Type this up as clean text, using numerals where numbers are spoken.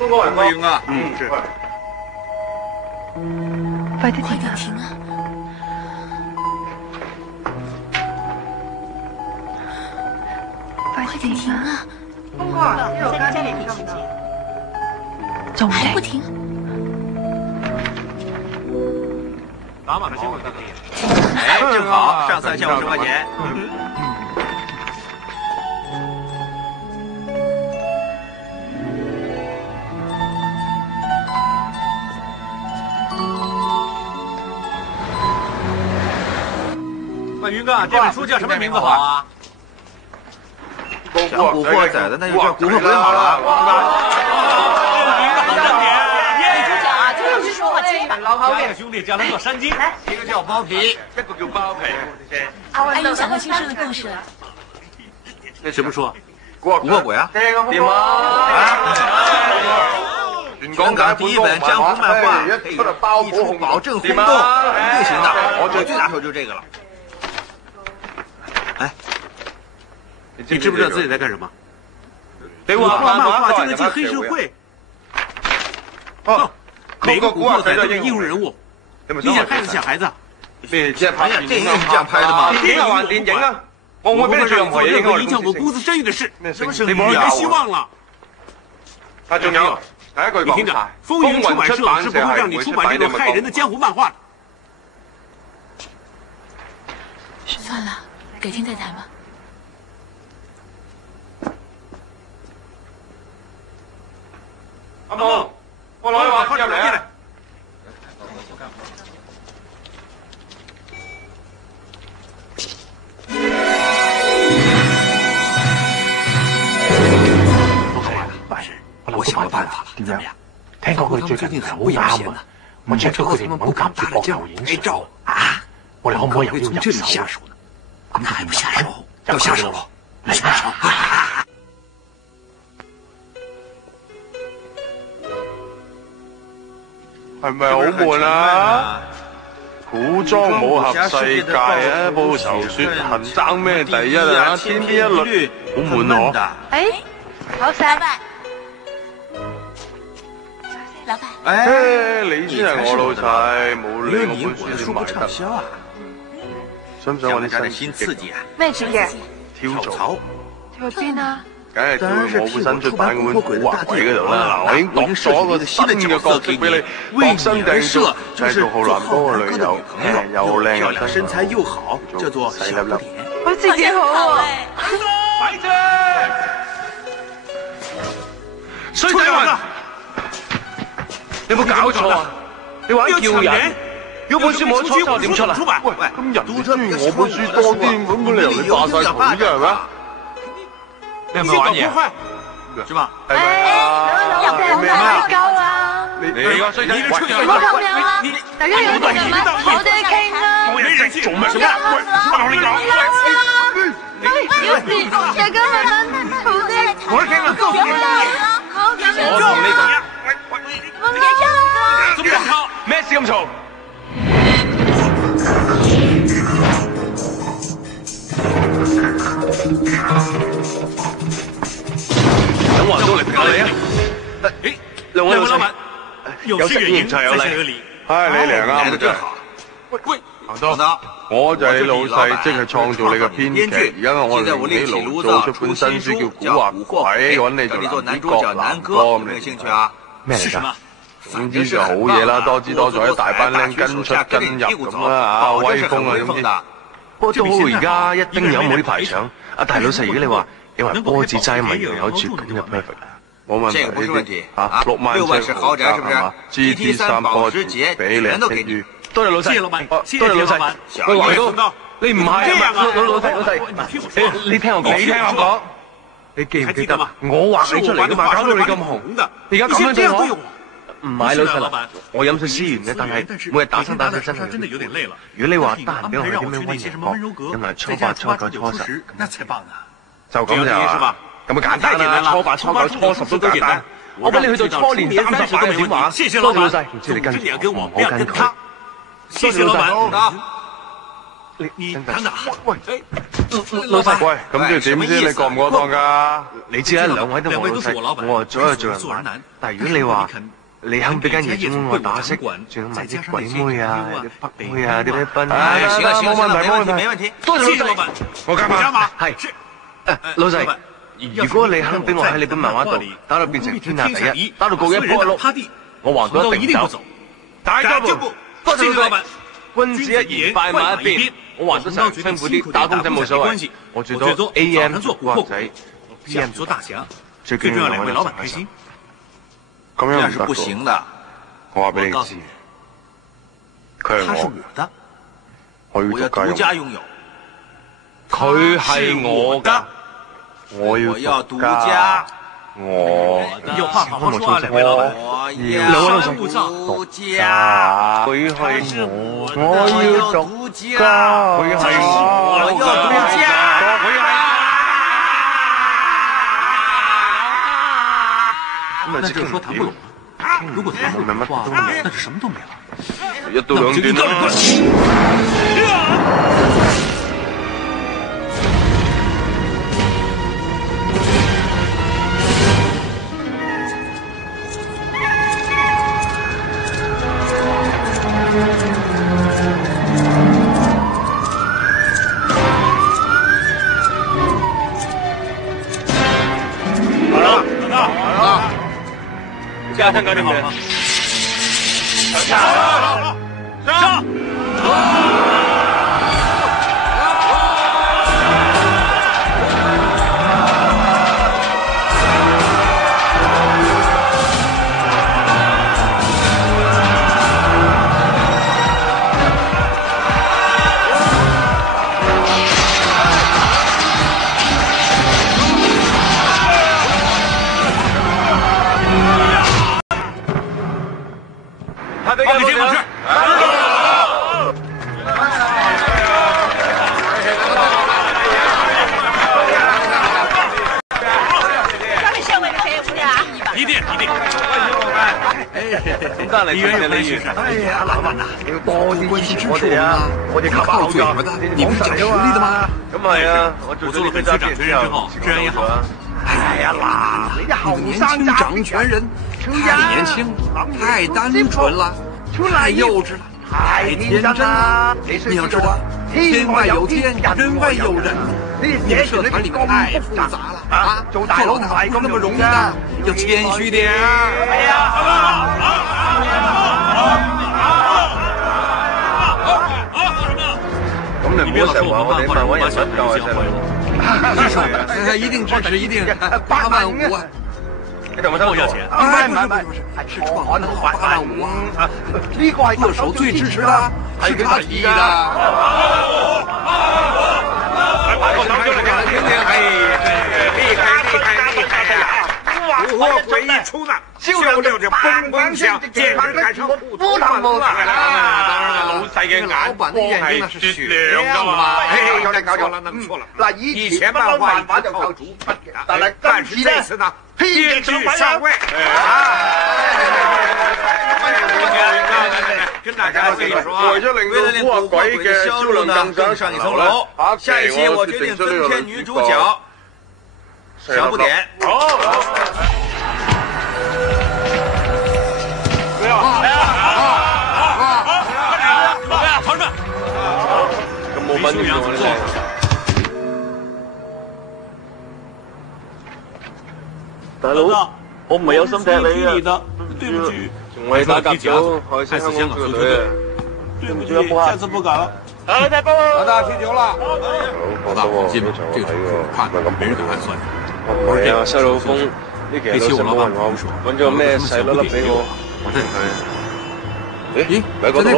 中國人啊，是。快點停啊！快點停啊！中國人呢度加啲鹽得唔得？仲還不停？打碼頭先會得嘅。哎，正好，上3項50塊錢。问云哥，这本书叫什么名字好啊？讲古惑仔的那就叫古惑鬼好了。3个兄弟叫他做山鸡，一个叫包皮，一个叫包皮。哎，有想过新生的故事？什么书？古惑鬼啊？點啊？香港第一本江湖漫畫，一出保證轟動，一定行的。我最拿手就這個了。哎，你知不知道自己在幹什麼？我畫漫畫就能進黑社會。每個古惑仔都是英雄人物，你想害死小孩子？哎呀，電影是這樣拍的嗎？電影還電影啊！我不會讓做任何影響我公司聲譽的事。你沒希望了。啊，仲有，你聽着，風雲出版社是不會讓你出版這種害人的江湖漫畫的。算了，改天再談吧。阿夢，我攞去話入嚟啊！我想個辦法，點樣？聽講佢哋最近好啱啊！我 check 咗佢哋唔好夾住膊頭影照啊！我哋可唔可以由呢度入手呢？咁還不下手？要下手咯！嚟下手！係咪好悶啊？古裝武俠世界啊，報仇雪恨爭咩第一啊？天篇一律，好悶我。哎，老闆，老闆，哎，你先係我老細，冇理我本書賣得。想唔想我啲新刺激啊？咩刺激？跳槽。跳去邊啊？梗係跳去我本新出版嗰本古惑鬼嗰度啦！嗱，我已經度咗個新嘅角色俾你，量身定做，製造浩南嗰個女友，又靚又身材又好，叫做小不點。好似幾好喎！擺正，衰仔雲，你有冇搞錯啊？你玩叫人？如果本書冇得出，點出啊？喂，咁人哋中意我本書多啲，咁冇理由你霸晒佢啫，係咪啊？你係咪玩嘢？是吧？哎，有冇打交啊？你個衰仔，唔好咁樣啦！大家有冇人好啲傾啊？冇人做咩？做咩？我同你講，有事大家慢慢好啲。我傾啦，好咁樣。我同你講，別吵啊！做咩吵？咩事咁嘈？等我都嚟評下你啊！誒，兩位老闆，有識遠才有禮。唉，你嚟啱嘅啫。喂，行多，我就係你老細，即係創造你嘅編劇。而家我哋年紀勞做出本新書叫《古惑鬼》，揾你做男主角男哥咁嚟。咩嚟㗎？總之就好嘢啦，多姿多彩，一大班僆跟出跟入咁啦嚇，威風啊總之。不過都好，而家一丁友冇呢排搶。阿大老細，如果你話波子齋咪有絕咁就 perfect 啦，冇問題呢啲嚇，6萬尺豪宅係嘛 ？GT 3波俾你聽住，多謝老細，多謝老細。喂，華哥，你唔係啊？老細，你聽我講，你記唔記得我話你出嚟嘅嘛？搞到你咁紅，你而家咁樣對我？唔係老細，我飲水思源嘅，但係每日打生真係有點累了。如果你話得閒俾我去啲咩溫柔國，因為初八、初九、初十，那才棒啊！就咁就係咁咪簡單啦！初八、初九、初十都簡單。我俾你去到初年30都未點話。謝謝老闆，唔知你跟我，唔好跟佢。謝謝老闆。你等等。喂。老細，喂，咁即係點先？你過唔過檔㗎？你知啦，兩位都我老細，我左右做人難。但係如果你話你肯俾間夜總會我打骰，仲有埋啲鬼妹啊、啲北妹啊、啲咩賓啊，行啦，冇問題，冇問題。多謝老闆，我加碼。係，老細，如果你肯俾我喺你本漫畫度打到變成天下第一，打到告一破六，我橫到一定走。大家進步，多謝老闆。君子一言，快馬一鞭。我橫得成辛苦啲，打工仔冇所謂。我最多 AM 做古惑仔 ，PM 做大俠，最重要兩位老闆開心。咁樣是不行的。我話俾你知，佢係我嘅，我要獨家擁有。佢係我㗎，我要獨家。我有話好好說啊，兩位老闆。我要獨家。佢係我要獨家。佢係我要獨家。那就是說談不攏了。如果談不攏的話，那就什麼都沒了。一刀兩斷啦！家餐搞定好了吗？上！放给金老师。一定。咁得嚟，哎呀，老闆啊，你要多啲關心支持我哋啊！我哋靠嘴什麼的，你們講實力的嘛。咁係啊，我做了分局掌權人之後，治安也好。哎呀啦，年輕掌權人太年輕，太單純了，太幼稚了，太天真了。你要知道，天外有天，人外有人。你們社團裡面太複雜了啊！做大佬唔係咁那麼容易的，要謙虛點。咁你唔好成日話我哋漫畫人物教係細路。一定支持，一定8萬5啊！你同我偷要錢？唔係，是創8萬5啊！呢個係歌手最支持啦，係佢提議㗎。如何鬼一出呢？就料這崩光響，簡直係成不能了。當然了，老細嘅眼光係雪亮㗎嘛。搞錯了，弄錯了。嗱，以前漫畫就靠主筆嘅，但是這次呢，編劇上位。跟大家說一說，為咗令到古惑鬼嘅銷量更上一層樓，下一期我決定增添女主角小不點。咁冇乜用嘅咧。大佬，我唔係有心踢你啊！對不起。仲為打甲組害死香港足球隊，對唔住，下次不敢了。好，再幫我。老大踢球啦！好，老大，基本上這個看沒人敢暗算。唔係啊，細路鋒呢期老實冇人講，揾咗咩細粒粒俾我。我真係。咦？喺嗰度。